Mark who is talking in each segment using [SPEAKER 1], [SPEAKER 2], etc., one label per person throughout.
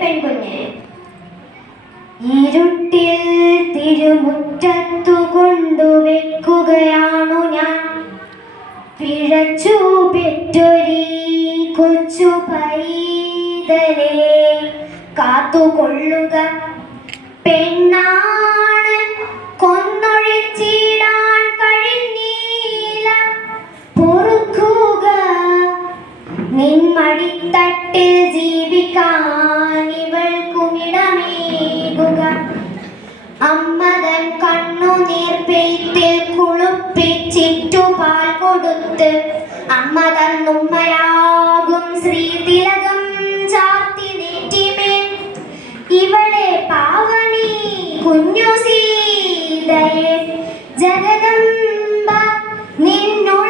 [SPEAKER 1] പെൺകുഞ്ഞ്. ഇരുട്ടിൽ തിരുമുറ്റത്തു കൊണ്ടുവെക്കുകയാണു ഞാൻ. പിഴച്ചു പെറ്റൊരി കൊച്ചു പൈതലെ കാത്തുകൊള്ളുക നിൻമടിത്തട്ടിൽ ജീവിക്കാൻ അമ്മതൻ കണ്ണുനീർ പെയ്ത്തിൽ കുളുപ്പിച്ചിട്ടു പാൽ കൊടുത്ത് അമ്മ തന്നുമ്മയാകും ശ്രീതിലകം ചാർത്തി നെറ്റിമേൽ. ഇവളെ പാവണി കുഞ്ഞു സീതയെ ജഗദംബ നിന്നുഴവിൻ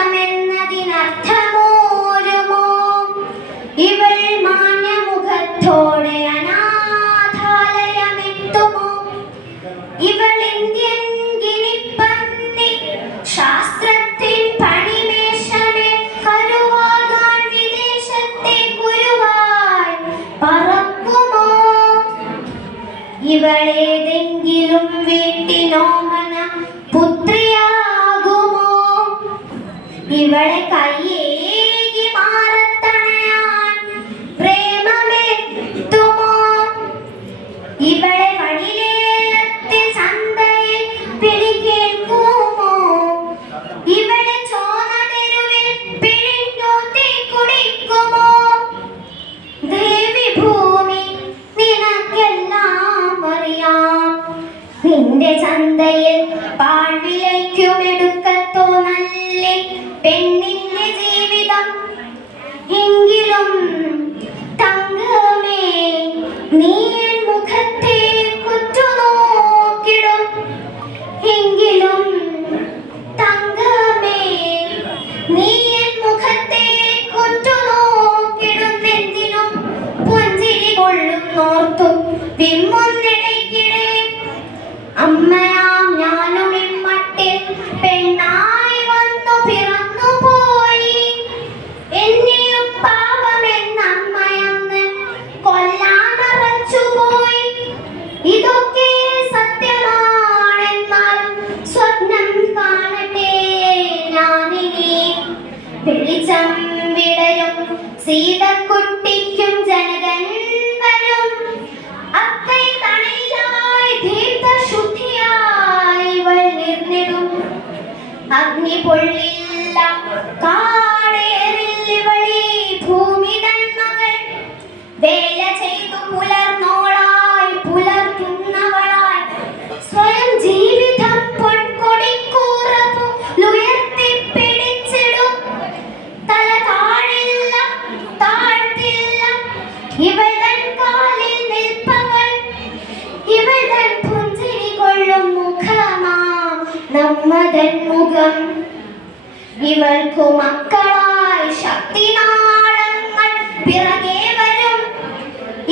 [SPEAKER 1] ഇവളെ കയ്യേകി മാറത്തണയാൻ പ്രേമമെത്തുമോ? ഇവളെ വഴിലേലത്തിൽ ചന്തയിൽ പിടികേൽക്കുമോ? ഇവളെ ചോന തെരുവിൽ പിഴിഞ്ഞൂത്തി കുടിക്കുമോ? ദേവി ഭൂമി നിനക്കെല്ലാം അറിയാം. നിന്റെ ചന്തയിൽ പാഴ്വിലയ്ക്കുമെടുക്കത്തോ Yeah. വെളിച്ചം വിടരും സീതക്കുട്ടിക്കും ജനകൻ വരും. അക്കൈ തണലിലായി ദീപ്തശുദ്ധിയായി ഇവൾ നിർന്നിടും അഗ്നി പൊള്ളില്ല കാടേറില്ലിവളീ ഭൂമിതൻ മകൾ വേല നമ്മതൻ മുഖം. ഇവൾക്കു മക്കളായി ശക്തിനാളങ്ങൾ പിറകെ വരും.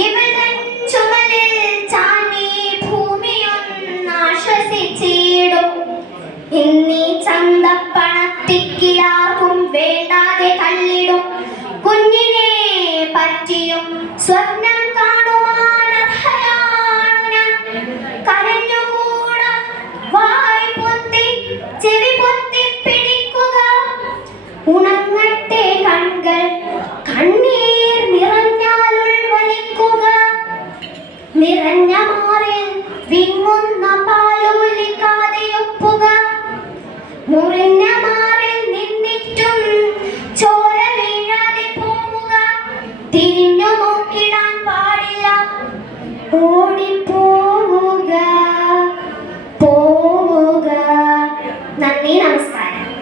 [SPEAKER 1] ഇവൾ തൻ ചുമലിൽ ചാഞ്ഞി ഭൂമിയൊന്നാശ്വസിച്ചിടും ഇന്നീ ചന്തപ്പണത്തിക്കിലാർക്കും വേണ്ടാതെ തള്ളിടും. കുഞ്ഞിനെ പറ്റിയും സ്വപ്നം വിങ്ങുന്ന പാലോലിക്കാതെ ഒപ്പുക മാറിൽ